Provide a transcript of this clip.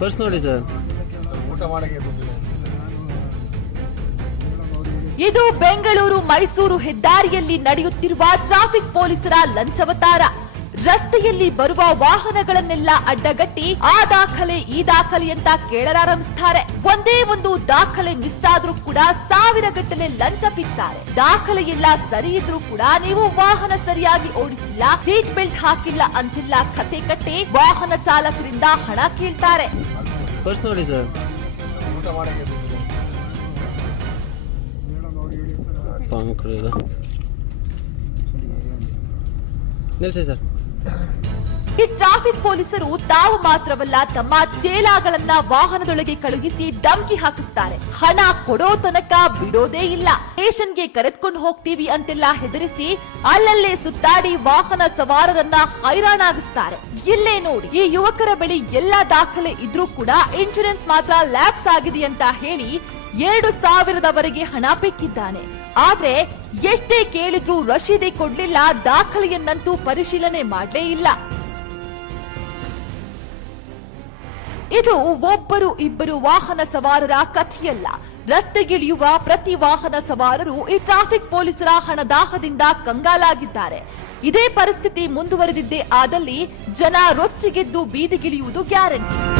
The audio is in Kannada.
ಪರ್ಸ್ ನೋಡಿ ಸರ್. ಇದು ಬೆಂಗಳೂರು ಮೈಸೂರು ಹೆದ್ದಾರಿಯಲ್ಲಿ ನಡೆಯುತ್ತಿರುವ ಟ್ರಾಫಿಕ್ ಪೊಲೀಸರ ಲಂಚವತಾರ. ರಸ್ತೆಯಲ್ಲಿ ಬರುವ ವಾಹನಗಳನ್ನೆಲ್ಲ ಅಡ್ಡಗಟ್ಟಿ ಆ ದಾಖಲೆ ಈ ದಾಖಲೆ ಅಂತ ಕೇಳಲಾರಂಭಿಸುತ್ತಾರೆ. ಒಂದೇ ಒಂದು ದಾಖಲೆ ಮಿಸ್ ಆದ್ರೂ ಕೂಡ ಸಾವಿರಗಟ್ಟಲೆ ಲಂಚ ಪಿಕ್ತಾರೆ. ದಾಖಲೆ ಎಲ್ಲ ಸರಿ ಇದ್ರೂ ಕೂಡ ನೀವು ವಾಹನ ಸರಿಯಾಗಿ ಓಡಿಸಿಲ್ಲ, ಸೀಟ್ ಬೆಲ್ಟ್ ಹಾಕಿಲ್ಲ ಅಂತಿಲ್ಲ ಕತೆ ಕಟ್ಟಿ ವಾಹನ ಚಾಲಕರಿಂದ ಹಣ ಕೇಳ್ತಾರೆ. ನೋಡಿ ಸರ್. ನಿಲ್ಸಿ ಸರ್. ಈ ಟ್ರಾಫಿಕ್ ಪೊಲೀಸರು ತಾವು ಮಾತ್ರವಲ್ಲ ತಮ್ಮ ಚೇಲಾಗಳನ್ನ ವಾಹನದೊಳಗೆ ಕಳುಹಿಸಿ ಧಮಕಿ ಹಾಕಿಸ್ತಾರೆ. ಹಣ ಕೊಡೋ ತನಕ ಬಿಡೋದೇ ಇಲ್ಲ. ಸ್ಟೇಷನ್ಗೆ ಕರೆದುಕೊಂಡು ಹೋಗ್ತೀವಿ ಅಂತೆಲ್ಲ ಹೆದರಿಸಿ ಅಲ್ಲಲ್ಲೇ ಸುತ್ತಾಡಿ ವಾಹನ ಸವಾರರನ್ನ ಹೈರಾಣಾಗಿಸ್ತಾರೆ. ಇಲ್ಲೇ ನೋಡಿ, ಈ ಯುವಕರ ಬಳಿ ಎಲ್ಲಾ ದಾಖಲೆ ಇದ್ರೂ ಕೂಡ ಇನ್ಶೂರೆನ್ಸ್ ಮಾತ್ರ ಲ್ಯಾಪ್ಸ್ ಆಗಿದೆ ಅಂತ ಹೇಳಿ 2,000ವರೆಗೆ ಹಣ ಪೆಕ್ಕಿದ್ದಾನೆ. ಆದ್ರೆ ಎಷ್ಟೇ ಕೇಳಿದ್ರೂ ರಶೀದಿ ಕೊಡ್ಲಿಲ್ಲ, ದಾಖಲೆಯನ್ನಂತೂ ಪರಿಶೀಲನೆ ಮಾಡಲೇ ಇಲ್ಲ. ಇದು ಒಬ್ಬರು ಇಬ್ಬರು ವಾಹನ ಸವಾರರ ಕಥೆಯಲ್ಲ. ರಸ್ತೆಗಿಳಿಯುವ ಪ್ರತಿ ವಾಹನ ಸವಾರರು ಈ ಟ್ರಾಫಿಕ್ ಪೊಲೀಸರ ಹಣದಾಹದಿಂದ ಕಂಗಾಲಾಗಿದ್ದಾರೆ. ಇದೇ ಪರಿಸ್ಥಿತಿ ಮುಂದುವರೆದಿದ್ದೇ ಆದಲ್ಲಿ ಜನ ರೊಚ್ಚಿಗೆದ್ದು ಬೀದಿಗಿಳಿಯುವುದು ಗ್ಯಾರಂಟಿ.